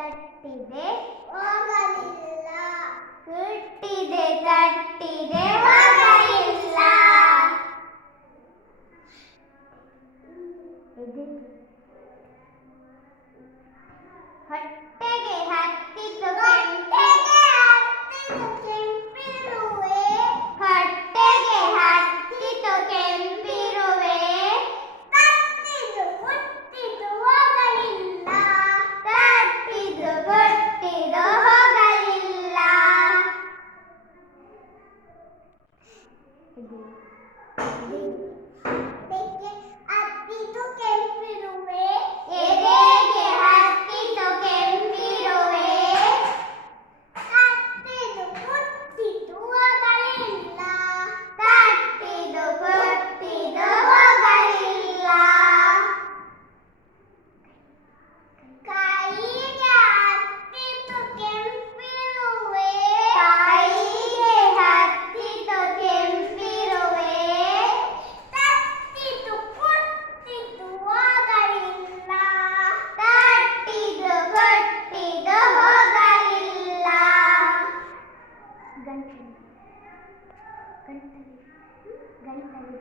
ತಟ್ಟಿದೆ ಹೋಗಲಿಲ್ಲ. ಹುಟ್ಟಿದೆ ತಟ್ಟಿದೆ ಹೋಗಲಿಲ್ಲ. ಹೊಟ್ಟೆಗೆ ಹತ್ತಿತು ಕೆಂಪಿರುವೆ. ಹೊಟ್ಟೆಗೆ ಹತ್ತಿತು ಕೆಂಪಿರುವೆ. ತಟ್ಟಿದು ಮುಟ್ಟಿದು ಹೋಗಲಿಲ್ಲ. ತಟ್ಟಿದು ಮುಟ್ಟಿದು ಹೋಗಲಿಲ್ಲ. ಎದೆಗೆ ಹತ್ತಿತು ಕೆಂಪಿರುವೆ. ಎದೆಗೆ ಹತ್ತಿತು ಕೆಂಪಿರುವೆ. ತಟ್ಟಿದು ಮುಟ್ಟಿದು ಹೋಗಲಿಲ್ಲ. ತಟ್ಟಿದು ಮುಟ್ಟಿದು ಹೋಗಲಿಲ್ಲ. ಕೈಗೆ ಹತ್ತಿತು ಕೆಂಪಿರುವೆ. ಕೈಗೆ ಹತ್ತಿತು ಕೆಂಪಿರುವೆ. ತಟ್ಟಿದು ಮುಟ್ಟಿದು ಹೋಗಲಿಲ್ಲ. ತಟ್ಟಿದು ಮುಟ್ಟಿದು ಹೋಗಲಿಲ್ಲ. ಗಂಟಲು ಗಂಟಲು ಗಂಟಲು